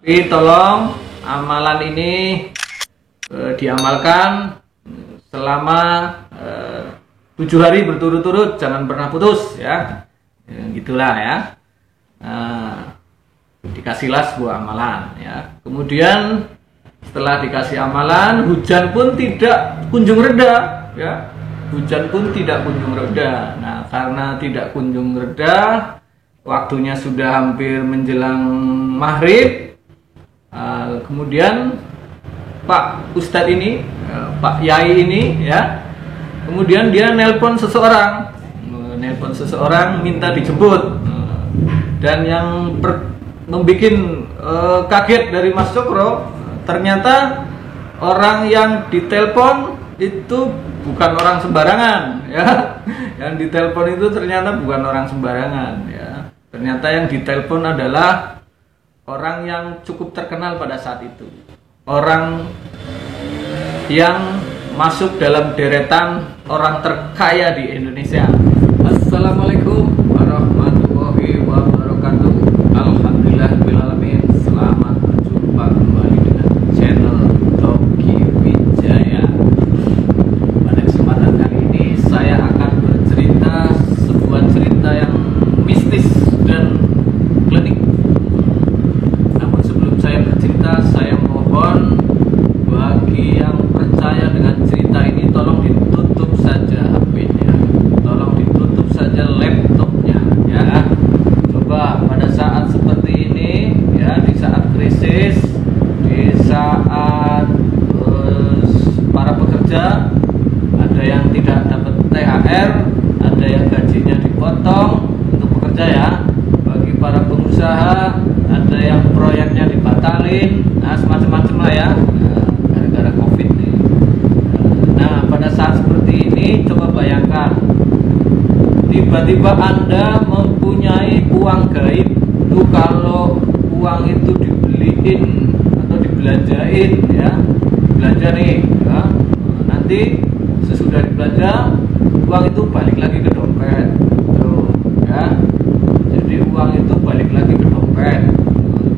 Tapi tolong amalan ini diamalkan selama 7 hari berturut-turut, jangan pernah putus ya. Gitulah ya. Dikasihlah sebuah amalan ya. Kemudian setelah dikasih amalan, hujan pun tidak kunjung reda ya. Hujan pun tidak kunjung reda. Nah, karena tidak kunjung reda, waktunya sudah hampir menjelang maghrib. Kemudian Pak Ustadz ini, Pak Yai ini ya, kemudian dia nelpon seseorang minta dijemput. Dan yang membuat kaget dari Mas Cokro, ternyata orang yang ditelepon itu bukan orang sembarangan ya. Yang ditelepon itu ternyata bukan orang sembarangan ya. Ternyata yang ditelepon adalah orang yang cukup terkenal pada saat itu. Orang yang masuk dalam deretan orang terkaya di Indonesia. Assalamualaikum warahmatullahi wabarakatuh. Alhamdulillahirrahmanirrahim. Selamat berjumpa kembali dengan channel Toki Wijaya. Pada kesempatan kali ini saya akan bercerita sebuah cerita yang mistis dan klinik. Namun sebelum saya bercerita, saya mohon bagi yang percaya dengan cerita ini, tolong ditutup saja HP-nya, tolong ditutup saja laptopnya ya. Coba pada saat seperti ini ya, di saat krisis, di saat para pekerja ada yang tidak dapat THR, ada yang gajinya dipotong untuk pekerja ya, bagi para pengusaha ada yang proyeknya dibatalin, nah semacam-macam lah ya, gara-gara COVID nih. Nah, pada saat seperti ini coba bayangkan, tiba-tiba Anda mempunyai uang gaib. Itu kalau uang itu dibeliin atau dibelanjain ya, belanja nih ya. Nanti sesudah dibelanja, uang itu balik lagi ke dompet tuh ya. Jadi uang itu balik lagi ke dompet,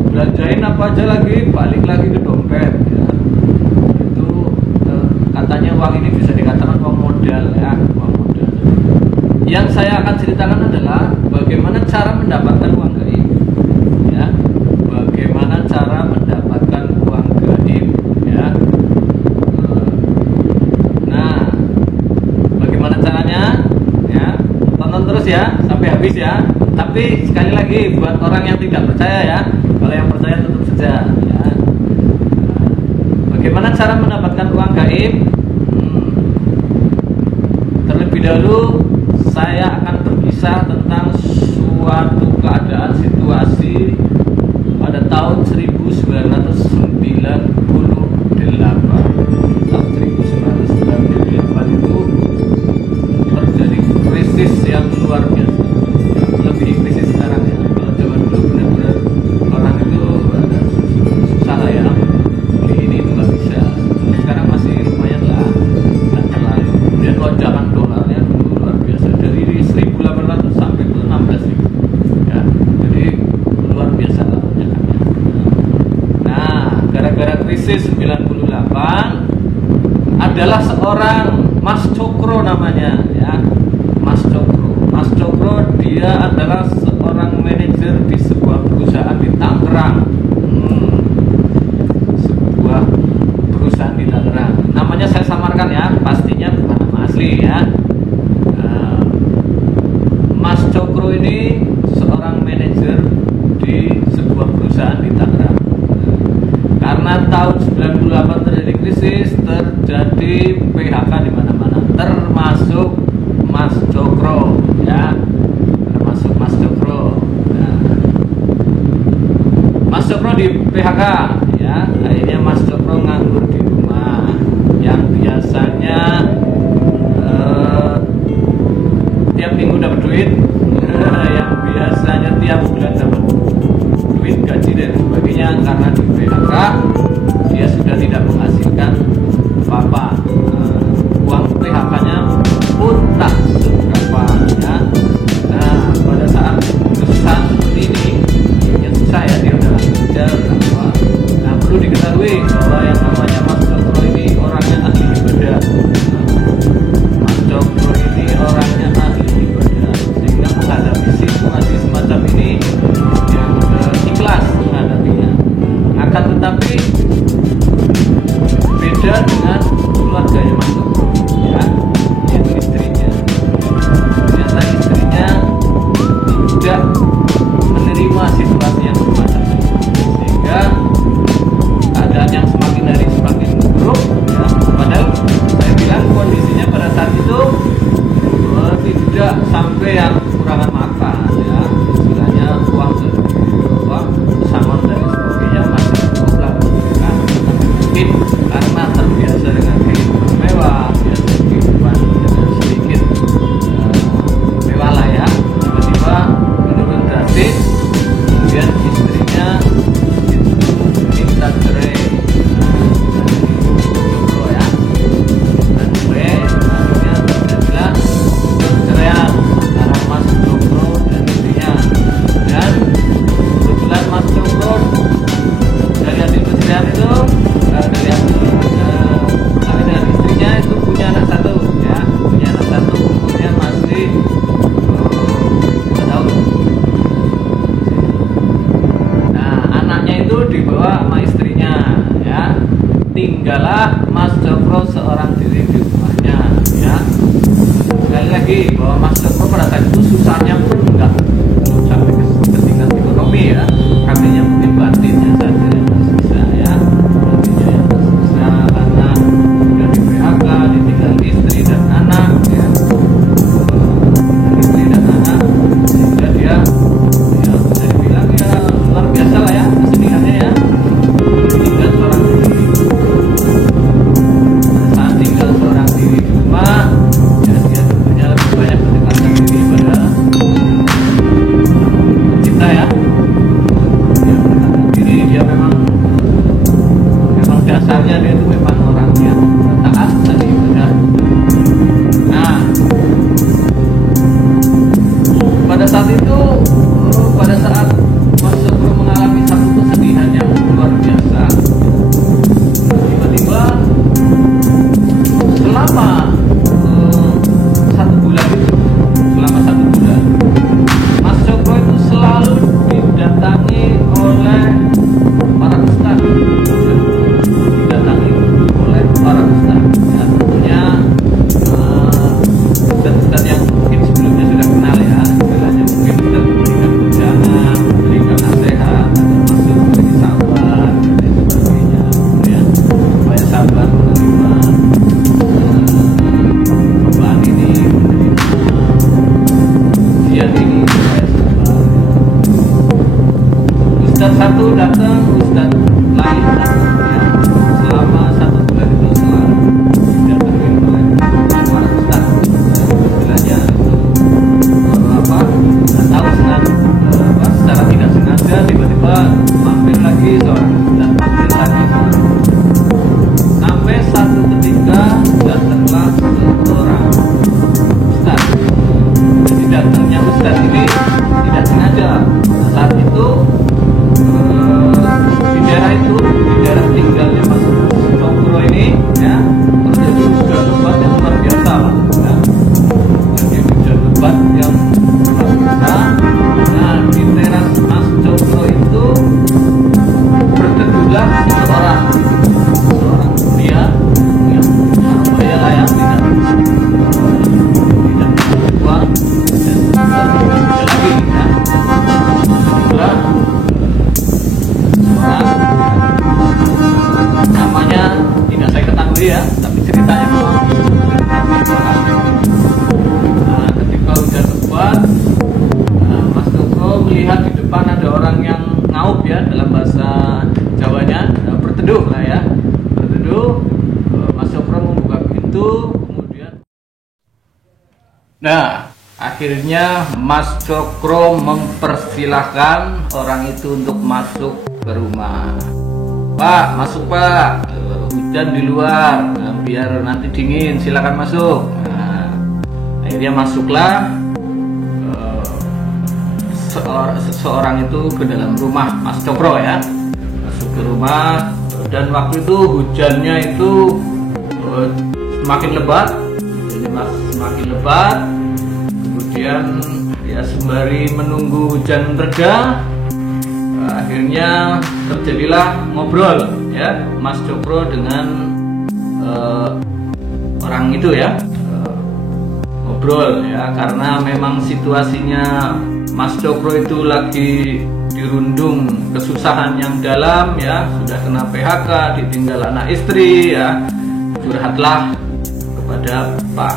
belanjain apa aja lagi balik lagi ke dompet ya. Itu katanya uang ini bisa dikatakan uang modal ya, uang modal. Yang saya akan ceritakan adalah bagaimana cara mendapatkan uang gaib ya, bagaimana cara mendapatkan uang gaib ya. Nah, bagaimana caranya ya, tonton terus ya sampai habis ya. Tapi sekali lagi buat orang yang tidak percaya ya, kalau yang percaya tutup saja ya. Bagaimana cara mendapatkan uang gaib? Terlebih dahulu saya akan berkisah tentang suatu keadaan situasi pada tahun 1998. Tahun 1998 itu terjadi krisis yang luar biasa, lebih krisis sekarang ya. Kalau zaman dulu benar-benar orang itu susah lah ya, beli ini itu nggak bisa. Sekarang masih lumayan lah, nggak terlalu. Kemudian lonjakan dolarnya dulu luar biasa, dari 1.800 sampai ke 16.000 ya. Jadi luar biasa lah lonjakannya. Nah, gara-gara krisis 98 adalah seorang Mas Cokro namanya ya. Mas Cokro dia adalah seorang manajer di sebuah perusahaan di Tangerang. Sebuah perusahaan di Tangerang. Namanya saya samarkan ya, pastinya bukan nama asli ya. Mas Cokro ini seorang manajer di sebuah perusahaan di Tangerang. Karena tahun 98 terjadi krisis, terjadi PHK di mana-mana, termasuk Mas Cokro ya, termasuk Mas Cokro. Nah, Mas Cokro di PHK ya, akhirnya Mas Cokro nganggur di rumah. Yang biasanya tiap minggu dapat duit, yang biasanya tiap bulan dapat duit gaji dan sebagainya, karena di PHK dia sudah tidak menghasilkan apa-apa. Uang PHK-nya pun tak seberapa ya. Nah, pada saat kesusahan seperti ini, ya susah ya, dia udah kerja udah diketahui bahwa yang namanya Mas Cokro ini orangnya ahli ibadah. Mas Cokro ini orangnya ahli ibadah, sehingga menghadapi situasi semacam ini ya ikhlas menghadapinya. Akan tetapi beda dengan keluarganya Mas Cokro, ya, yaitu istrinya. Ternyata istrinya tidak menerima situasi yang semacam ini, sehingga keadaan yang semakin hari semakin buruk, ya. Padahal saya bilang kondisinya pada saat itu tidak sampai yang kekurangan makan, ya, istilahnya uang pesangon dan sebagainya masih cukup lah, kan? Tapi mungkin karena terbiasa dengan kehidupan mewah, biasa kehidupan dengan sedikit mewah lah, ya, tiba-tiba menurun drastis, kemudian istrinya minta cerai. Cokro, ya, minta cerai. Akhirnya terjadilah perceraian antara Mas Cokro dan istrinya. Dan kebetulan Mas Cokro dari hasil perceraian itu dari hasil kami dengan istrinya itu punya anak satu, ya, punya anak satu, umurnya masih 2 tahun. Nah, anaknya itu dibawa sama istrinya, ya. Tinggallah Mas Cokro seorang diri di rumahnya, ya. Sekali lagi bahwa Mas Cokro pada saat itu susahnya pun enggak sampai ke tingkat ekonomi, ya. Artinya mungkin batinnya saja yang masih bisa, ya. Batinnya yang masih bisa karena sudah di PHK, ditinggal istri dan anak, ya. Istri dan anak, sehingga dia ya bisa dibilang ya luar biasa lah, ya, kesedihannya, ya. Tinggal seorang diri. Saat tinggal seorang diri di rumah, ya dia tentunya lebih banyak mendekatkan diri pada kita, ya. Dia mendekatkan diri, dia memang dasarnya dia itu memang orang yang taat tadi ibadah. Nah, pada saat itu, pada saat Mas Cokro mengalami satu kesedihan yang luar biasa, tiba-tiba selama 1 bulan itu, Mas Cokro itu selalu didatangi oleh para ustaz, ya, tentunya ustaz-ustaz yang mungkin sebelumnya sudah kenal, ya, istilahnya mungkin sudah memberikan pencerahan, memberikan nasihat, termasuk memberi sabar dan sebagainya, ya, supaya sabar menerima cobaan ini, menerima ujian ini, supaya sabar. Ustaz satu datang, ustaz lain datang, ya. Selama 1 bulan itu selalu didatangi oleh para ustaz, ya, istilahnya itu nggak tahu secara tidak sengaja tiba-tiba mampir lagi seorang ustaz, mampir lagi seorang ustaz. Sampai satu ketika datanglah seorang ustaz. Jadi datangnya ustaz ini tidak sengaja. Saat itu di daerah itu, di daerah tinggalnya Mas Cokro ini, ya, terjadi hujan lebat yang luar biasa, ya. Jadi hujan lebat yang luar biasa. Nah, di teras Mas Cokro itu berteduhlah seorang pria yang Surabaya lah, ya, tidak tua dan tidak muda lagi, ya. Itulah seorang, namanya tidak saya ketahui, ya, tapi ceritanya memang nah, ketika hujan lebat, Mas Cokro melihat di depan ada orang yang ngaup, ya, dalam bahasa Jawanya, berteduh lah, ya, berteduh. Mas Cokro membuka pintu, kemudian akhirnya Mas Cokro mempersilahkan orang itu untuk masuk ke rumah. Pak, masuk Pak, hujan di luar, biar nanti dingin, silakan masuk. Nah, akhirnya masuklah seseorang itu ke dalam rumah Mas Cokro, ya, masuk ke rumah, dan waktu itu hujannya itu semakin lebat, semakin lebat. Kemudian ya sembari menunggu hujan reda, akhirnya terjadilah ngobrol ya Mas Cokro dengan orang itu ya, ngobrol ya, karena memang situasinya Mas Cokro itu lagi dirundung kesusahan yang dalam ya, sudah kena PHK, ditinggal anak istri ya. Curhatlah kepada Pak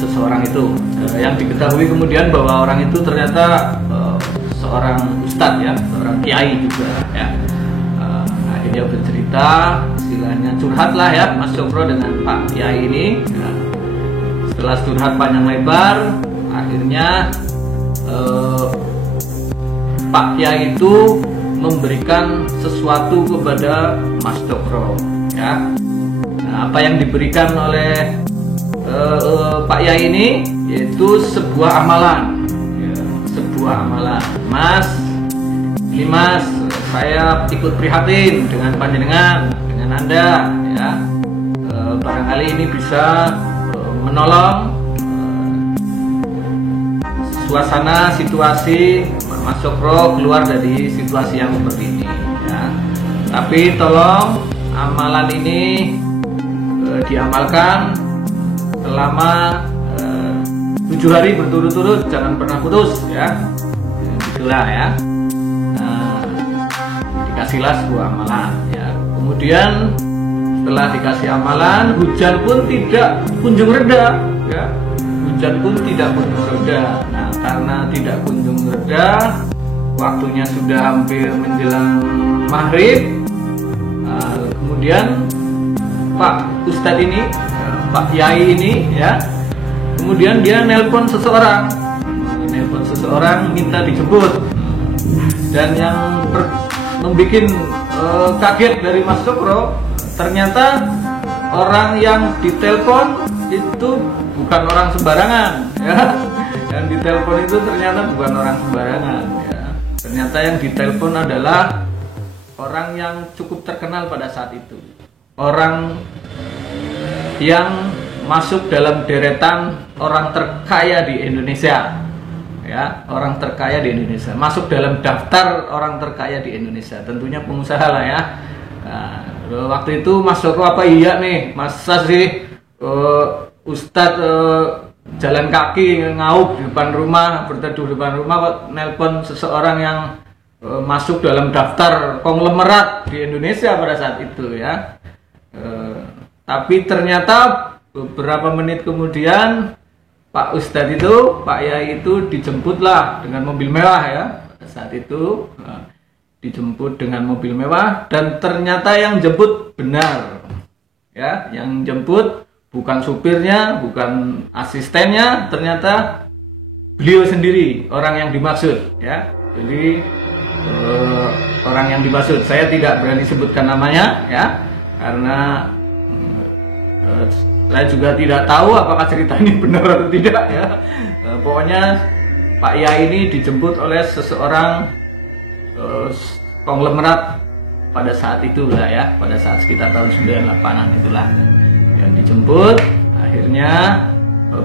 seseorang itu, yang diketahui kemudian bahwa orang itu ternyata seorang ustadz ya, seorang kiai juga ya. Akhirnya bercerita, istilahnya curhatlah ya Mas Cokro dengan Pak Kiai ini ya. Setelah curhat panjang lebar, akhirnya Pak Kiai itu memberikan sesuatu kepada Mas Cokro ya. Nah, apa yang diberikan oleh Pak Kiai ini yaitu sebuah amalan ya, sebuah amalan. Mas, ini Mas, saya ikut prihatin dengan panjenengan, dengan Anda ya. Barangkali ini bisa menolong suasana situasi Mas Cokro keluar dari situasi yang seperti ini ya. Tapi tolong amalan ini diamalkan selama 7 hari berturut-turut, jangan pernah putus ya. Itulah ya. Dikasihlah sebuah amalan ya. Kemudian setelah dikasih amalan, hujan pun tidak kunjung reda ya. Hujan pun tidak kunjung reda. Nah, karena tidak kunjung reda, waktunya sudah hampir menjelang maghrib. Kemudian Pak Ustadz ini, Pak Yai ini ya, kemudian dia nelpon seseorang minta dijemput. Dan yang membuat kaget dari Mas Cokro, ternyata orang yang ditelepon itu bukan orang sembarangan ya. Yang ditelepon itu ternyata bukan orang sembarangan ya. Ternyata yang ditelepon adalah orang yang cukup terkenal pada saat itu, orang yang masuk dalam deretan orang terkaya di Indonesia ya, orang terkaya di Indonesia, masuk dalam daftar orang terkaya di Indonesia, tentunya pengusaha lah ya. Nah, waktu itu Mas Cokro, apa iya nih masa sih Ustadz jalan kaki ngaup di depan rumah, berteduh di depan rumah, kok nelpon seseorang yang masuk dalam daftar konglomerat di Indonesia pada saat itu ya. Tapi ternyata beberapa menit kemudian Pak Ustadz itu, Pak Yai itu dijemputlah dengan mobil mewah ya. Pada saat itu dijemput dengan mobil mewah, dan ternyata yang jemput benar ya, yang jemput bukan supirnya, bukan asistennya, ternyata beliau sendiri orang yang dimaksud ya. Jadi orang yang dimaksud, saya tidak berani sebutkan namanya ya, karena saya juga tidak tahu apakah cerita ini benar atau tidak ya. Pokoknya Pak Yai ini dijemput oleh seseorang konglomerat pada saat itulah ya, pada saat sekitar tahun 98-an itulah ya, dijemput. Akhirnya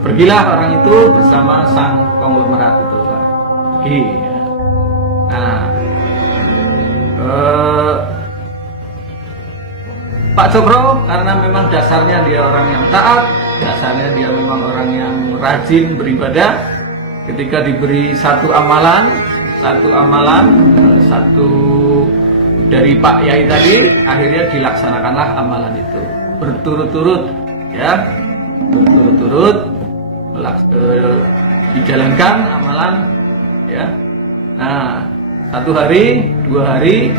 pergilah orang itu bersama sang konglomerat itu pergi ya. Nah, Pak Cokro karena memang dasarnya dia orang yang taat, dasarnya dia memang orang yang rajin beribadah. Ketika diberi satu amalan satu dari Pak Yai tadi, akhirnya dilaksanakanlah amalan itu berturut-turut ya, berturut-turut dijalankan amalan ya. Nah, 1 hari, 2 hari,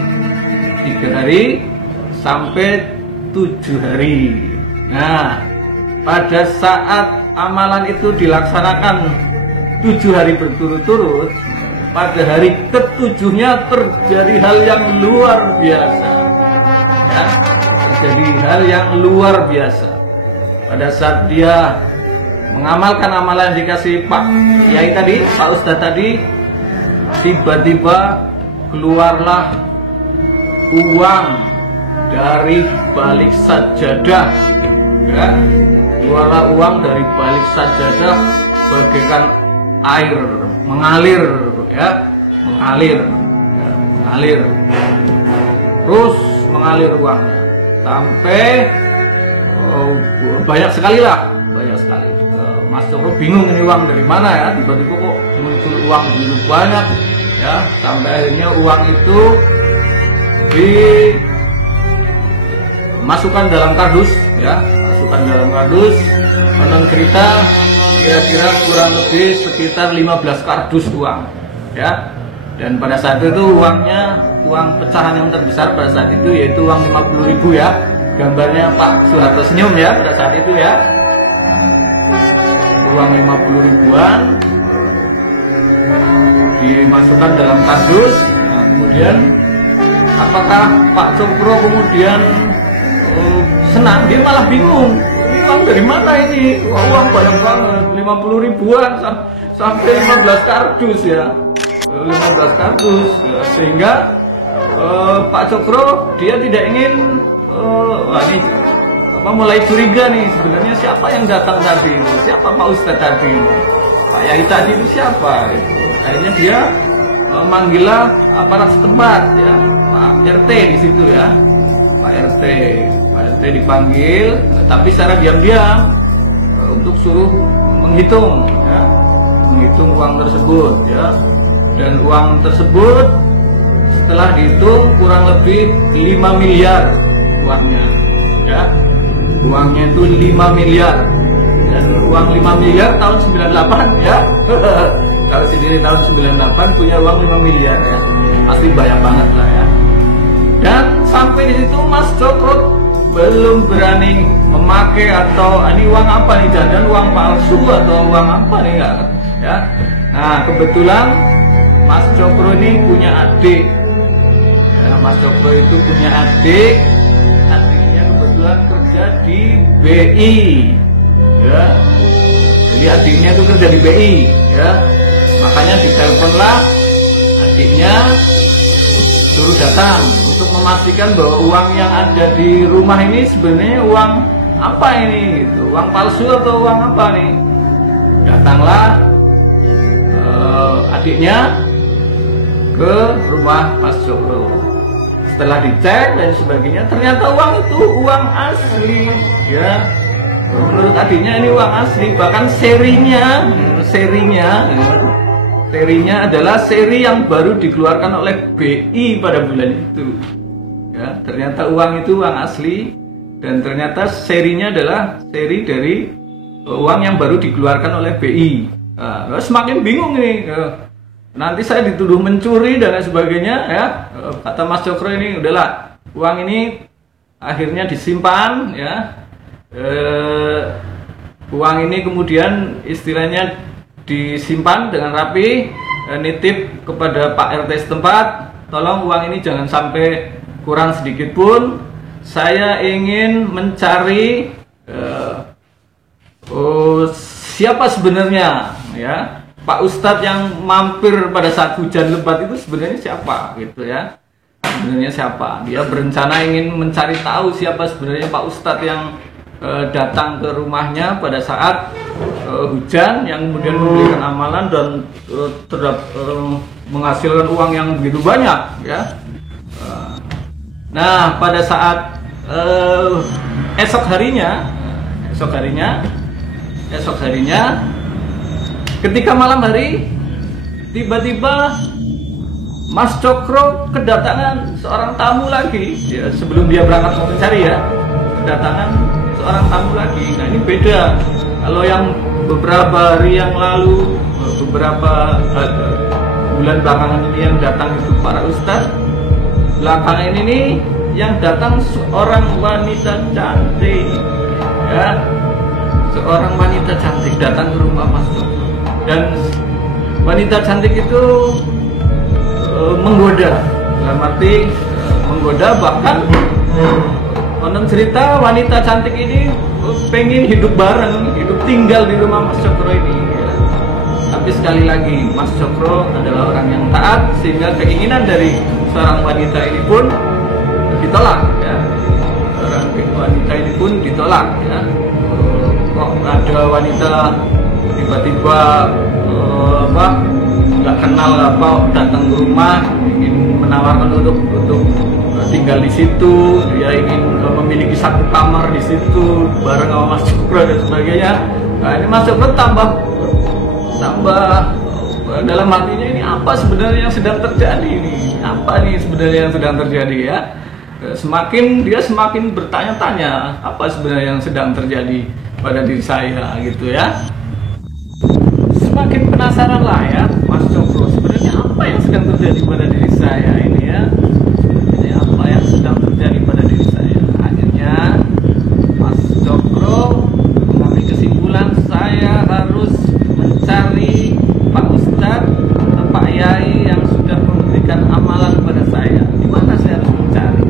3 hari, sampai 7 hari. Nah, pada saat amalan itu dilaksanakan 7 hari berturut-turut, pada hari ke-7-nya terjadi hal yang luar biasa ya, terjadi hal yang luar biasa. Pada saat dia mengamalkan amalan yang dikasih Pak Yai tadi, Pak Ustadz tadi, tiba-tiba keluarlah uang dari balik sajadah, ya. Keluarlah uang dari balik sajadah bagaikan air mengalir, ya, mengalir, ya, mengalir, terus mengalir uangnya sampai banyak sekali lah, banyak sekali. Mas Cokro bingung ini uang dari mana ya, tiba-tiba kok muncul uang begitu banyak, ya, sampai akhirnya uang itu dimasukkan dalam kardus, ya, masukkan dalam kardus. Konon cerita kira-kira kurang lebih sekitar 15 kardus uang, ya. Dan pada saat itu uangnya, uang pecahan yang terbesar pada saat itu yaitu uang 50.000, ya. Gambarnya Pak Soeharto senyum, ya, pada saat itu, ya. Uang 50 ribuan dimasukkan dalam kardus. Nah, kemudian apakah Pak Cokro kemudian senang? Dia malah bingung, ini uang dari mana ini? Uang banyak banget, 50 ribuan sampai 15 kardus, ya, 15 kardus, ya. Sehingga Pak Cokro dia tidak ingin mulai curiga nih, sebenarnya siapa yang datang tadi itu, siapa Pak Ustadz tadi, Pak Yai tadi itu siapa gitu. Akhirnya dia manggillah aparat setempat, ya, Pak RT di situ, ya, Pak RT dipanggil, tapi secara diam-diam untuk suruh menghitung, ya, menghitung uang tersebut, ya. Dan uang tersebut setelah dihitung kurang lebih 5 miliar uangnya, ya. Uangnya itu 5 miliar. Dan uang 5 miliar tahun 98, ya. Kalau sendiri tahun 98 punya uang 5 miliar, ya. Pasti banyak banget lah, ya. Dan sampai di situ Mas Cokro belum berani memakai, atau ini uang apa nih, jangan uang palsu atau uang apa nih, enggak, ya. Nah, kebetulan Mas Cokro ini punya adik, ya. Mas Cokro itu punya adik, adiknya kebetulan kerja di BI, ya. Jadi adiknya itu kerja di BI, ya. Makanya diteleponlah adiknya, suruh datang untuk memastikan bahwa uang yang ada di rumah ini sebenarnya uang apa ini, gitu, uang palsu atau uang apa nih. Datanglah adiknya ke rumah Mas Cokro. Setelah dicek dan sebagainya, ternyata uang itu uang asli, ya. Menurut adiknya ini uang asli, bahkan serinya adalah seri yang baru dikeluarkan oleh BI pada bulan itu, ya. Ternyata uang itu uang asli, dan ternyata serinya adalah seri dari uang yang baru dikeluarkan oleh BI. Nah, semakin bingung ini. Nanti saya dituduh mencuri dan lain sebagainya, ya. Kata Mas Cokro ini, udahlah, uang ini akhirnya disimpan, ya. Uang ini kemudian istilahnya disimpan dengan rapi, nitip kepada Pak RT setempat, tolong uang ini jangan sampai kurang sedikit pun. Saya ingin mencari siapa sebenarnya, ya, Pak Ustadz yang mampir pada saat hujan lebat itu sebenarnya siapa, gitu, ya. Sebenarnya siapa? Dia berencana ingin mencari tahu siapa sebenarnya Pak Ustadz yang datang ke rumahnya pada saat hujan, yang kemudian memberikan amalan dan menghasilkan uang yang begitu banyak, ya. Nah, pada saat esok harinya ketika malam hari, tiba-tiba Mas Cokro kedatangan seorang tamu lagi, ya, sebelum dia berangkat mau mencari, ya, kedatangan seorang tamu lagi. Nah, ini beda. Kalau yang beberapa hari yang lalu, beberapa bulan belakangan ini yang datang itu para ustadz, belakangan ini nih yang datang seorang wanita cantik, ya, seorang wanita cantik datang ke rumah Mas Cokro. Dan wanita cantik itu menggoda, dalam arti menggoda, bahkan konon cerita wanita cantik ini pengen hidup bareng, hidup tinggal di rumah Mas Cokro ini, ya. Tapi sekali lagi Mas Cokro adalah orang yang taat, sehingga keinginan dari seorang wanita ini pun ditolak, ya. ada wanita tiba-tiba nggak kenal datang ke rumah ingin menawarkan untuk tinggal di situ, dia ingin memiliki satu kamar di situ bareng sama Mas Cokro dan sebagainya. Nah, ini Mas Cokro tambah dalam hatinya, ini apa sebenarnya yang sedang terjadi ini? Apa nih sebenarnya yang sedang terjadi ya? Dia semakin bertanya-tanya apa sebenarnya yang sedang terjadi pada diri saya gitu ya. Semakin penasaran lah ya Mas Cokro, sebenarnya apa yang sedang terjadi pada diri saya ini ya. Ini apa yang sedang terjadi pada diri saya. Akhirnya Mas Cokro mengambil kesimpulan, saya harus mencari Pak Ustadz atau Pak Yai yang sudah memberikan amalan kepada saya. Di mana saya harus mencari?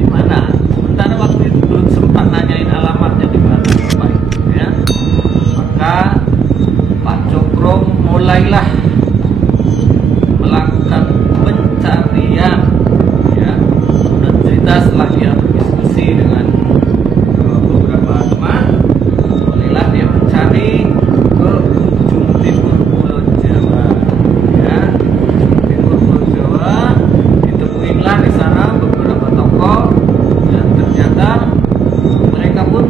Di mana? Sementara waktu itu belum sempat nanyain alamatnya di mana Pak ya. Maka Pak Cokro mulailah melakukan pencarian ya. Dan cerita setelah dia berdiskusi dengan beberapa teman, mulailah dia mencari ke ujung timur Pulau Jawa ya. Ujung timur Pulau Jawa, ditemuinlah di sana beberapa tokoh dan ternyata mereka pun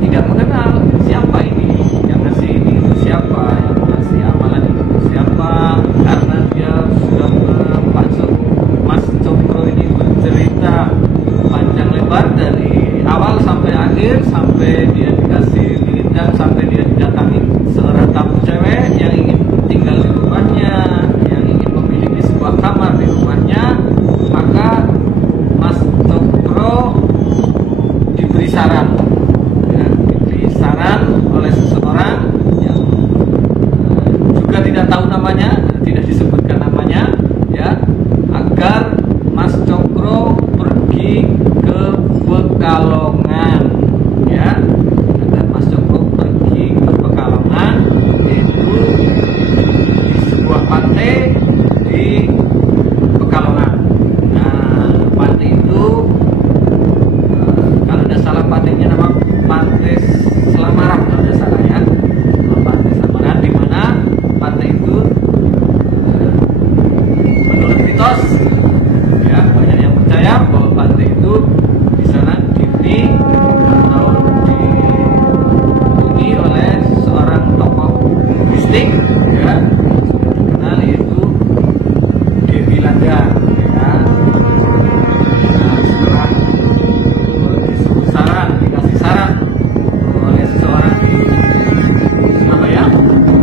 tidak mengenal siapa ini yang ngasih ini, itu siapa yang ngasih amalan itu siapa, karena dia sudah Mas Cokro ini bercerita panjang lebar dari awal sampai akhir, sampai dia dikasih diundang, sampai dia didatangi seorang tamu cewek yang ingin tinggal di rumahnya, yang ingin memiliki sebuah kamar di rumahnya. Maka Mas Cokro diberi saran ya, diberi saran oleh seseorang yang juga tidak tahu namanya, tidak disebutkan namanya ya, agar Mas Cokro pergi ke Pekalongan ya, agar Mas Cokro pergi ke Pekalongan, yaitu di sebuah pantai di Pekalongan. Nah, pantai itu kalau tidak salah pantainya nama Pantai Selamaran, kalau tidak salah ya, Pantai Selamaran, di mana pantai itu menurut mitos ya, banyak yang percaya bahwa pantai itu di sana dihuni atau dihuni oleh seorang tokoh mistik ya, sudah dikenal, yaitu Dewi Langgar ya. Nah, setelah dikasih saran oleh seseorang di Surabaya,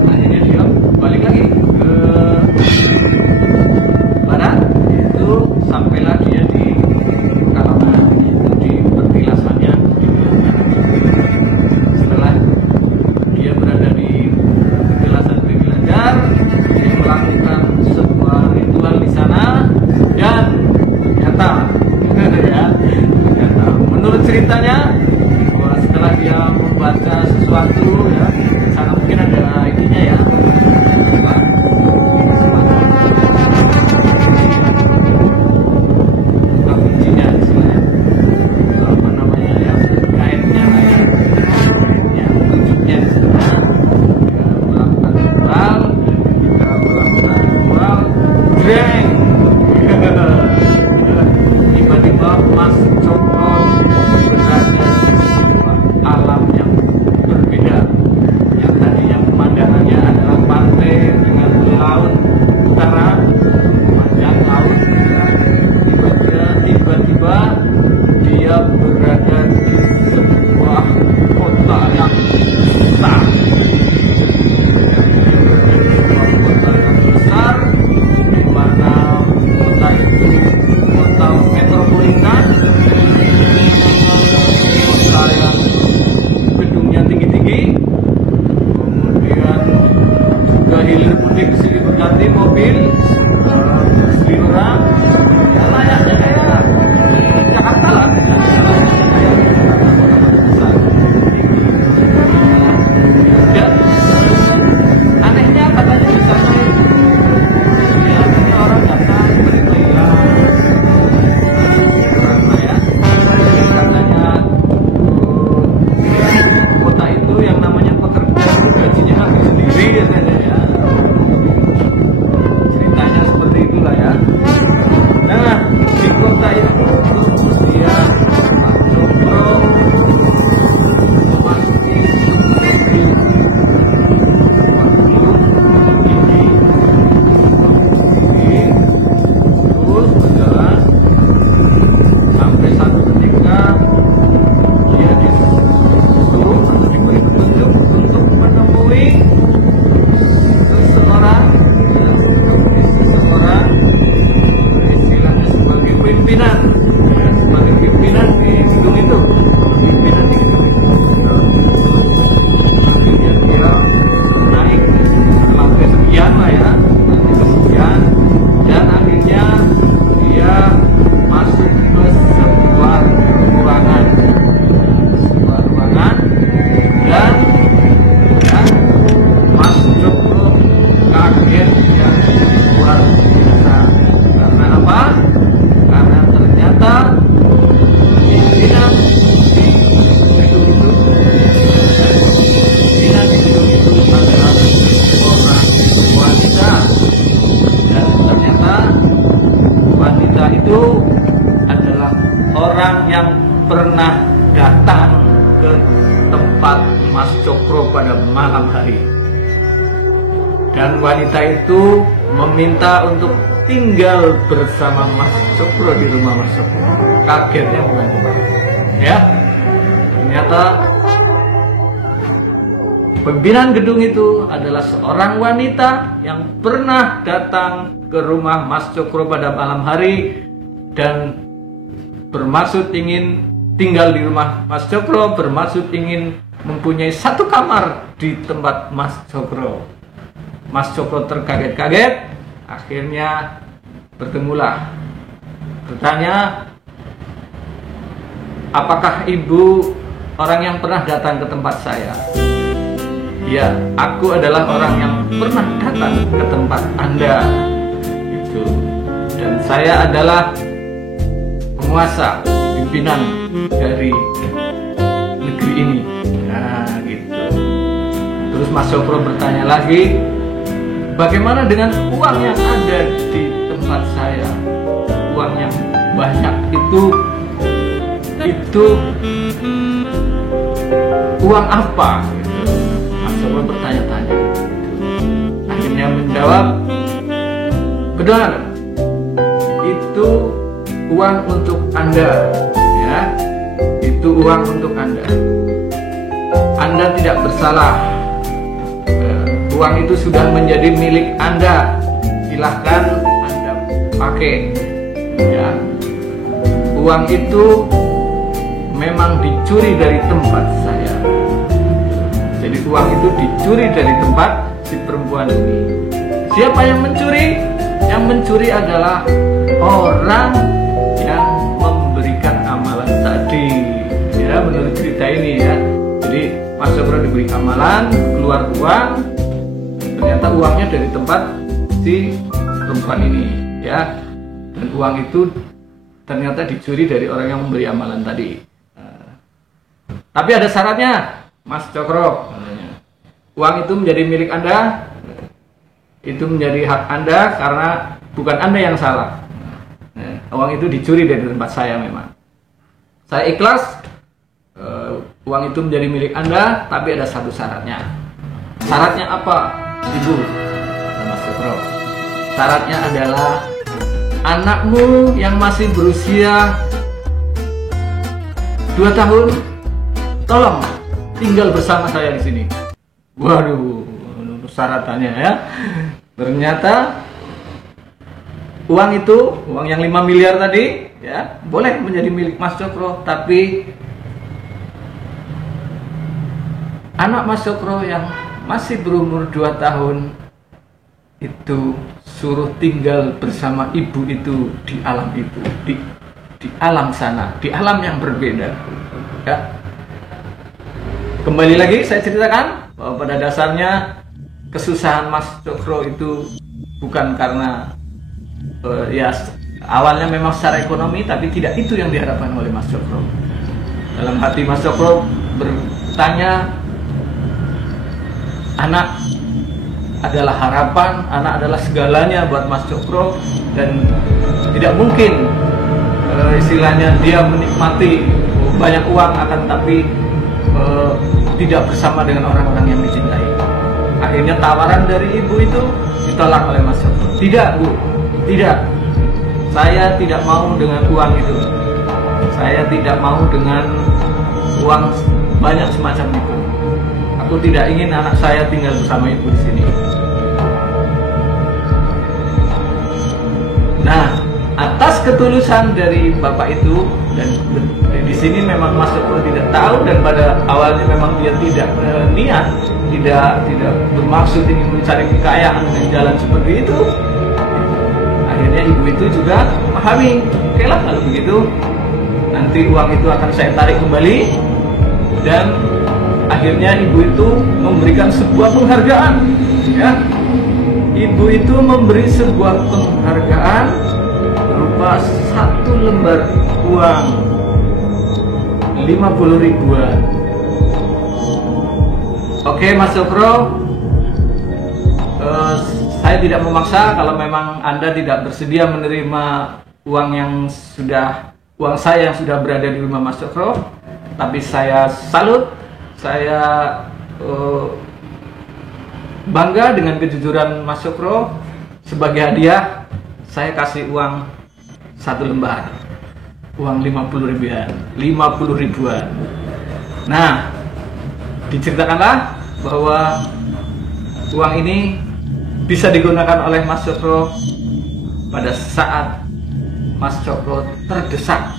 akhirnya dia balik lagi ke barat, yaitu sampailah dia di Pekalongan, itu di pertilasannya di Gianyar. Setelah dia berada di pertilasan di Gianyar, dia melakukan sebuah ritual di sana, dan ternyata ya, ternyata menurut ceritanya bahwa setelah dia membaca sesuatu ya, di sana mungkin ada ininya ya, kuncinya istilahnya, apa namanya ya, kainnya lah ya, kainnya, tunjuknya di sana ya, melakukan ritual, dan ketika melakukan ritual, jreng tiba-tiba Mas Cokro berada di sebuah alam yang berbeda, yang tadinya pemandangannya adalah pantai dengan laut utara, panjang laut ya. Tiba-tiba dia berada di sebuah kota yang besar ya, dia berada di sebuah kota yang besar, di mana kota itu kota metropolitan orang yang pernah datang ke tempat Mas Cokro pada malam hari. Dan wanita itu meminta untuk tinggal bersama Mas Cokro di rumah Mas Cokro. Kagetnya bukan main. Ya, ternyata pimpinan gedung itu adalah seorang wanita yang pernah datang ke rumah Mas Cokro pada malam hari dan bermaksud ingin tinggal di rumah Mas Cokro, bermaksud ingin mempunyai satu kamar di tempat Mas Cokro. Mas Cokro terkaget-kaget, akhirnya bertemulah. Bertanya, apakah ibu orang yang pernah datang ke tempat saya? Ya, aku adalah orang yang pernah datang ke tempat Anda. Itu. Dan saya adalah penguasa, pimpinan dari negeri ini. Nah, gitu. Terus Mas Cokro bertanya lagi, bagaimana dengan uang yang ada di tempat saya? Uang yang banyak itu uang apa? Gitu. Mas Cokro bertanya-tanya. Akhirnya menjawab, benar, itu uang untuk Anda, ya. Itu uang untuk Anda. Anda tidak bersalah. Uang itu sudah menjadi milik Anda. Silahkan Anda pakai. Ya. Uang itu memang dicuri dari tempat saya. Jadi uang itu dicuri dari tempat si perempuan ini. Siapa yang mencuri? Yang mencuri adalah orang yang memberikan amalan tadi. Ya, menurut cerita ini ya. Jadi Mas Cokro diberi amalan, keluar uang. Ternyata uangnya dari tempat si perempuan ini, ya. Dan uang itu ternyata dicuri dari orang yang memberi amalan tadi. Tapi ada syaratnya, Mas Cokro. Uang itu menjadi milik Anda. Itu menjadi hak Anda karena bukan Anda yang salah. Uang itu dicuri dari tempat saya memang. Saya ikhlas. Uang itu menjadi milik Anda, tapi ada satu syaratnya. Syaratnya apa, Ibu? Mas Cokro. Syaratnya adalah anakmu yang masih berusia 2 tahun, tolong tinggal bersama saya di sini. Waduh, syaratannya ya. Ternyata uang itu, uang yang 5 miliar tadi, ya, boleh menjadi milik Mas Cokro, tapi anak Mas Cokro yang masih berumur 2 tahun itu suruh tinggal bersama ibu itu di alam itu, di alam sana, di alam yang berbeda. Ya. Kembali lagi saya ceritakan bahwa pada dasarnya kesusahan Mas Cokro itu bukan karena ya awalnya memang secara ekonomi, tapi tidak itu yang diharapkan oleh Mas Cokro. Dalam hati Mas Cokro bertanya, anak adalah harapan, anak adalah segalanya buat Mas Cokro, dan tidak mungkin istilahnya dia menikmati banyak uang akan tapi tidak bersama dengan orang-orang yang dicintai. Akhirnya tawaran dari ibu itu ditolak oleh Mas Cokro. Tidak, Bu, tidak. Saya tidak mau dengan uang itu. Saya tidak mau dengan uang banyak semacam itu. Aku tidak ingin anak saya tinggal bersama ibu di sini. Nah, atas ketulusan dari bapak itu, dan di sini memang Mas Cokro tidak tahu, dan pada awalnya memang dia tidak niat, tidak bermaksud ingin mencari kekayaan dengan jalan seperti itu. Akhirnya ibu itu juga memahami, oke lah kalau begitu, nanti uang itu akan saya tarik kembali, dan akhirnya ibu itu memberikan sebuah penghargaan, ya. Ibu itu memberi sebuah penghargaan berupa 1 lembar uang 50 ribuan. Oke, Mas Cokro, saya tidak memaksa. Kalau memang Anda tidak bersedia menerima uang yang sudah uang saya yang sudah berada di rumah Mas Cokro, tapi saya salut, saya bangga dengan kejujuran Mas Cokro. Sebagai hadiah saya kasih uang 1 lembar, uang 50 ribuan. Nah, diceritakanlah bahwa uang ini bisa digunakan oleh Mas Cokro pada saat Mas Cokro terdesak,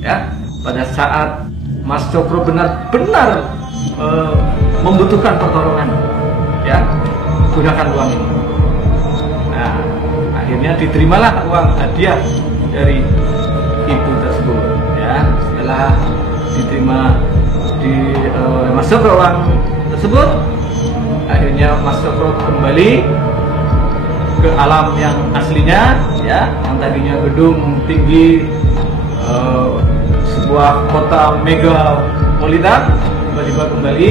ya, pada saat Mas Cokro benar-benar membutuhkan pertolongan, ya, gunakan uang ini. Nah, akhirnya diterimalah uang hadiah dari ibu tersebut, ya. Setelah diterima di Mas Cokro uang tersebut, akhirnya Mas Cokro kembali ke alam yang aslinya, ya, yang tadinya gedung tinggi sebuah kota megapolitan, tiba-tiba kembali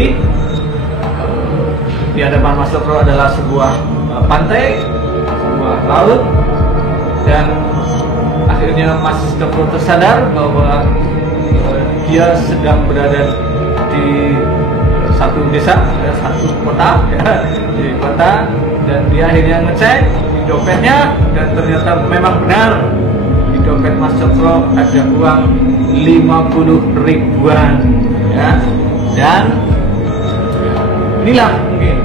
di hadapan Mas Cokro adalah sebuah pantai, sebuah laut, dan akhirnya Mas Cokro tersadar bahwa dia sedang berada di satu desa, satu kota, ya, di kota, dan dia akhirnya ngecek di dompetnya, dan ternyata memang benar di dompet Mas Cokro ada uang 50 ribuan, ya. Dan inilah mungkin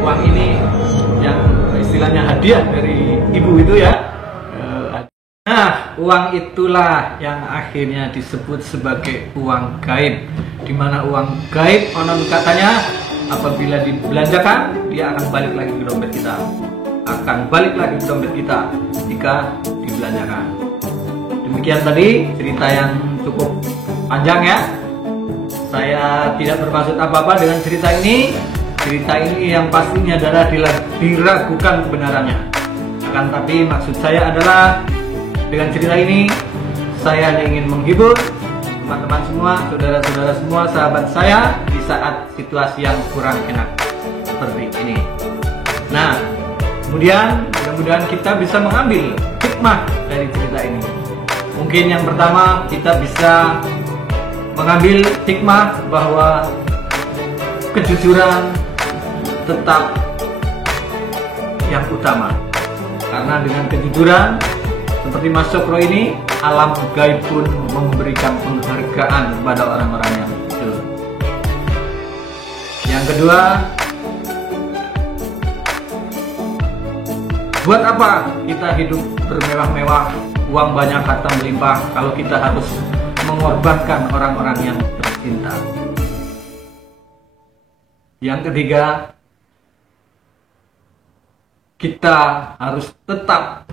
uang ini yang istilahnya hadiah dari ibu itu, ya. Nah, uang itulah yang akhirnya disebut sebagai uang gaib, di mana uang gaib konon katanya apabila dibelanjakan dia akan balik lagi ke dompet kita, jika dibelanjakan. Demikian tadi cerita yang cukup panjang, ya. Saya tidak bermaksud apa-apa dengan cerita ini. Cerita ini yang pastinya adalah diragukan kebenarannya. Akan tapi maksud saya adalah dengan cerita ini saya hanya ingin menghibur teman-teman semua, saudara-saudara semua, sahabat saya di saat situasi yang kurang enak seperti ini. Nah, kemudian mudah-mudahan kita bisa mengambil hikmah dari cerita ini. Mungkin yang pertama kita bisa mengambil hikmah bahwa kejujuran tetap yang utama. Karena dengan kejujuran seperti Mas Cokro ini, alam gaib pun memberikan penghargaan kepada orang-orang yang jujur. Yang kedua, buat apa kita hidup bermewah-mewah, uang banyak, harta melimpah, kalau kita harus mengorbankan orang-orang yang tercinta. Yang ketiga, kita harus tetap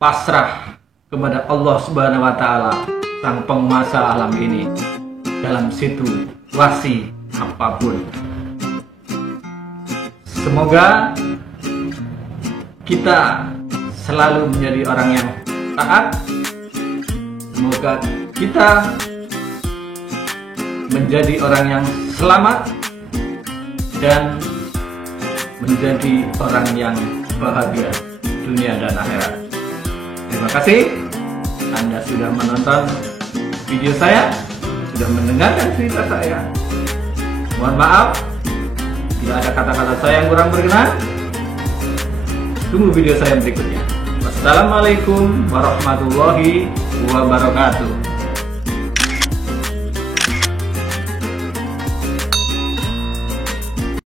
pasrah kepada Allah Subhanahu wa Ta'ala, Sang Penguasa alam ini, dalam situasi apapun. Semoga kita selalu menjadi orang yang taat. Semoga kita menjadi orang yang selamat dan menjadi orang yang bahagia dunia dan akhirat. Terima kasih Anda sudah menonton video saya, sudah mendengarkan cerita saya. Mohon maaf bila ada kata-kata saya yang kurang berkenan. Tunggu video saya berikutnya. Wassalamualaikum warahmatullahi wabarakatuh.